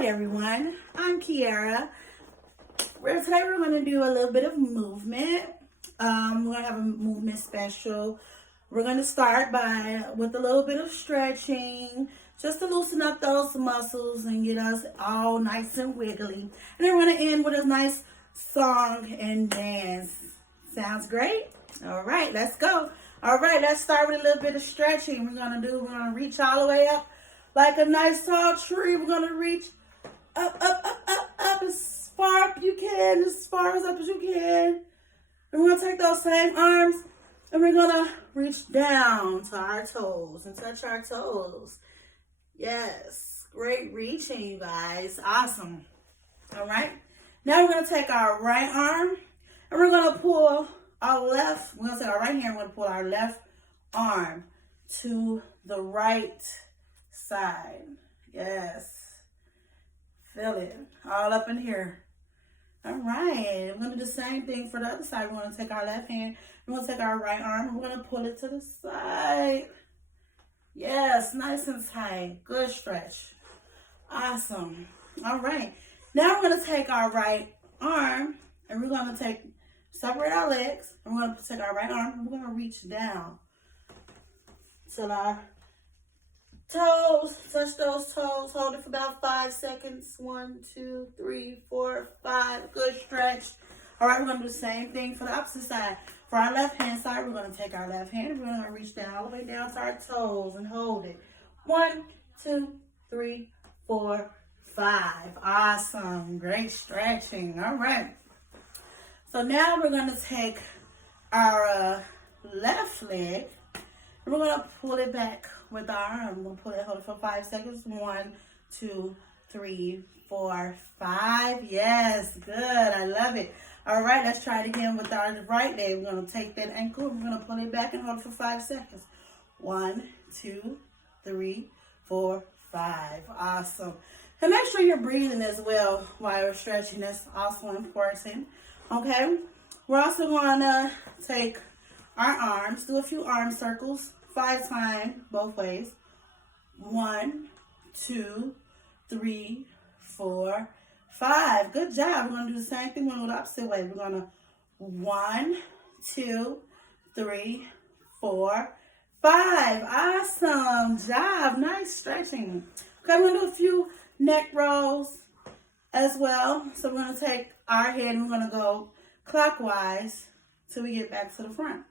Hi everyone, I'm Kiara. Today we're going to do a little bit of movement. We're going to have a movement special. We're going to start with a little bit of stretching, just to loosen up those muscles and get us all nice and wiggly. And then we're going to end with a nice song and dance. Sounds great? All right, let's go. All right, let's start with a little bit of stretching. We're going to reach all the way up like a nice tall tree. We're going to reach up as far up you can, as far as up as you can. And we're going to take those same arms and we're going to reach down to our toes and touch our toes. Yes, great reaching, you guys. Awesome. All right. Now we're going to take our right arm and we're going to pull our left, we're going to take our right hand, we're going to pull our left arm to the right side. Yes. Feel it all up in here. All right. We're going to do the same thing for the other side. We're going to take our left hand. We're going to take our right arm. And we're going to pull it to the side. Yes. Nice and tight. Good stretch. Awesome. All right. Now we're going to take our right arm. And we're going to separate our legs. And we're going to take our right arm. And we're going to reach down till our toes, touch those toes, hold it for about 5 seconds. 1, 2, 3, 4, 5. Good stretch. All right, we're going to do the same thing for the opposite side. For our left hand side, we're going to take our left hand and we're going to reach down all the way down to our toes and hold it. 1, 2, 3, 4, 5. Awesome. Great stretching. All right. So now we're going to take our left leg and we're going to pull it back with our arm. We'll hold it for 5 seconds. 1, 2, 3, 4, 5. Yes, good. I love it. All right, let's try it again with our right leg. We're going to take that ankle. We're going to pull it back and hold it for 5 seconds. 1, 2, 3, 4, 5. Awesome. And make sure you're breathing as well while you're stretching. That's also important. Okay. We're also going to take our arms, do a few arm circles. 5 times, both ways. 1, 2, 3, 4, 5. Good job. We're going to do the same thing. We're going to go the opposite way. We're going to 1, 2, 3, 4, 5. Awesome job. Nice stretching. Okay, we're going to do a few neck rolls as well. So we're going to take our head and we're going to go clockwise till we get back to the front.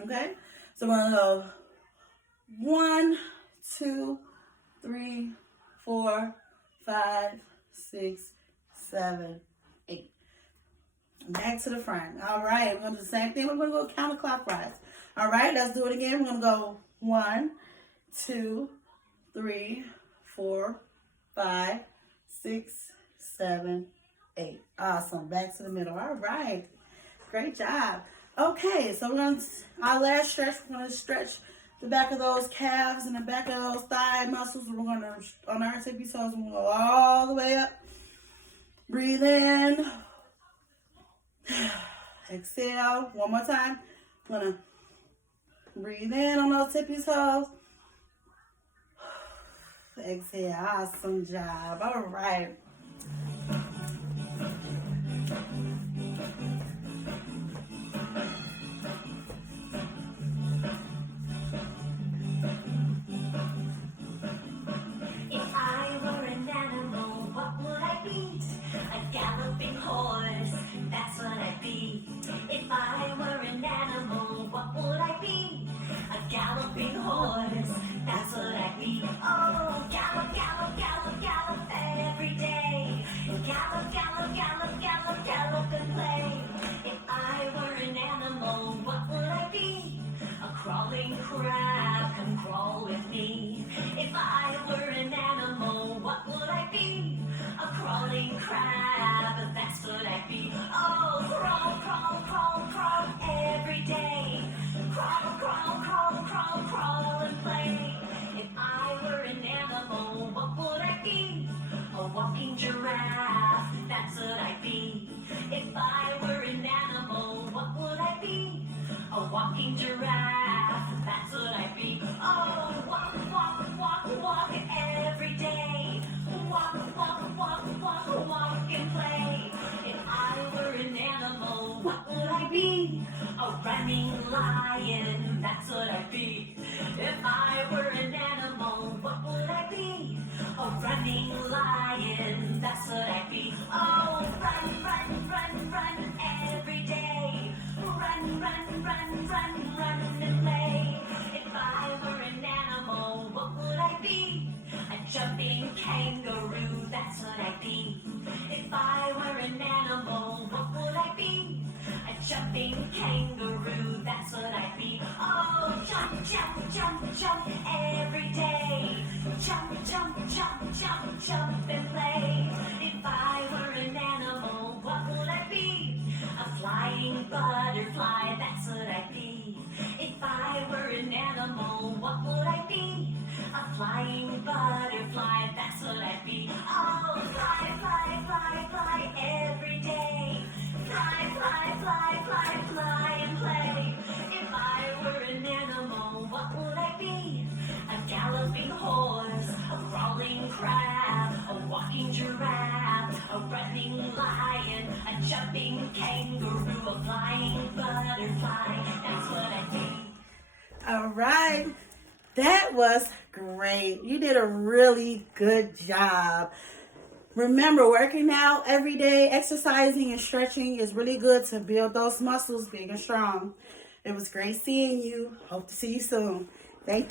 Okay? So we're going to go 1, 2, 3, 4, 5, 6, 7, 8. Back to the front. All right. We're going to do the same thing. We're going to go counterclockwise. All right. Let's do it again. We're going to go 1, 2, 3, 4, 5, 6, 7, 8. Awesome. Back to the middle. All right. Great job. Okay, so our last stretch, we're going to stretch the back of those calves and the back of those thigh muscles. We're going to, on our tippy toes, we're going to go all the way up. Breathe in. Exhale. One more time. We're going to breathe in on those tippy toes. Exhale. Awesome job. All right. Galloping horse, that's what I be. Oh, gallop, gallop, gallop, gallop every day. Gallop, gallop, gallop, gallop, gallop and play. If I were an animal, what would I be? A crawling crab, come crawl with me. If I were an animal, what would I be? A crawling crab, that's what I'd be. Oh, crawl, crawl, crawl, crawl every day. Crawl, crawl, crawl, crawl, crawl and play. If I were an animal, what would I be? A walking giraffe, that's what I'd be. If I were an animal, what would I be? A walking giraffe, that's what I'd be. Oh, walk, walk, walk, walk every day. Walk, walk, running lion, that's what I'd be. If I were an animal, what would I be? A running lion, that's what I'd be. Oh, run, run, run, run every day. Run, run, run, run, run and play. If I were an animal, what would I be? A jumping kangaroo, that's what I'd be. If I were an animal, what would I be? A jumping kangaroo, that's what I'd be. Oh, jump, jump, jump, jump every day. Jump, jump, jump, jump, jump and play. If I were an animal, what would I be? A flying butterfly, that's what I'd be. If I were an animal, what would I be? A flying butterfly, that's what I'd be. Oh, fly, fly, fly, fly every day. Fly, fly, fly, fly, fly and play. If I were an animal, what would I be? A galloping horse, a crawling crab, a walking giraffe, a running lion, a jumping kangaroo, a flying butterfly. That's what I'd be. All right. That was great. You did a really good job. Remember, working out every day, exercising and stretching is really good to build those muscles big and strong. It was great seeing you. Hope to see you soon. Thank you.